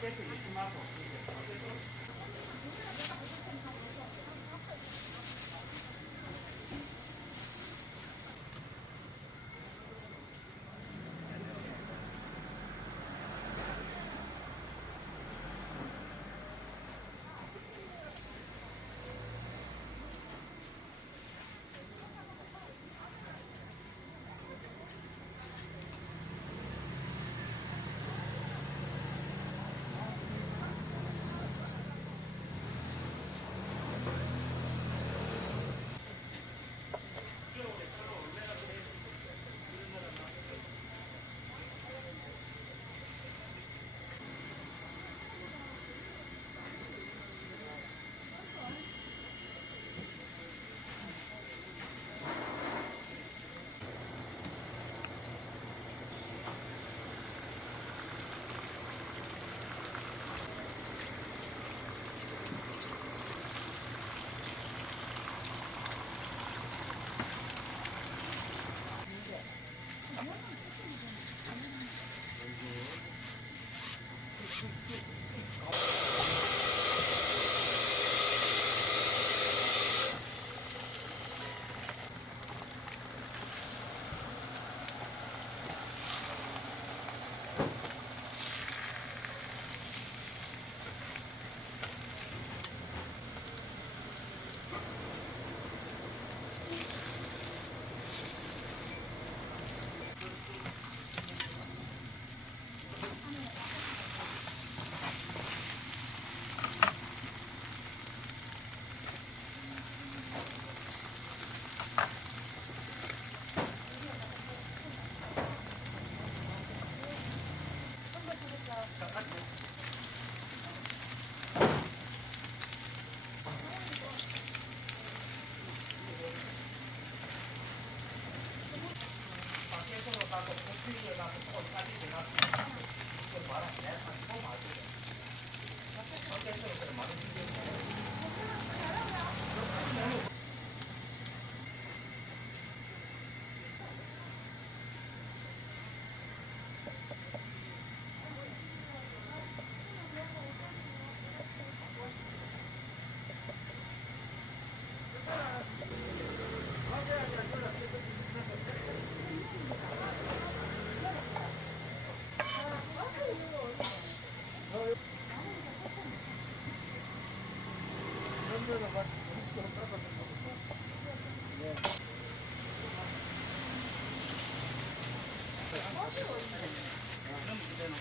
けずに1万と。Thank you. ผมทุกที่เราทุกคนกัน 그럼 이대로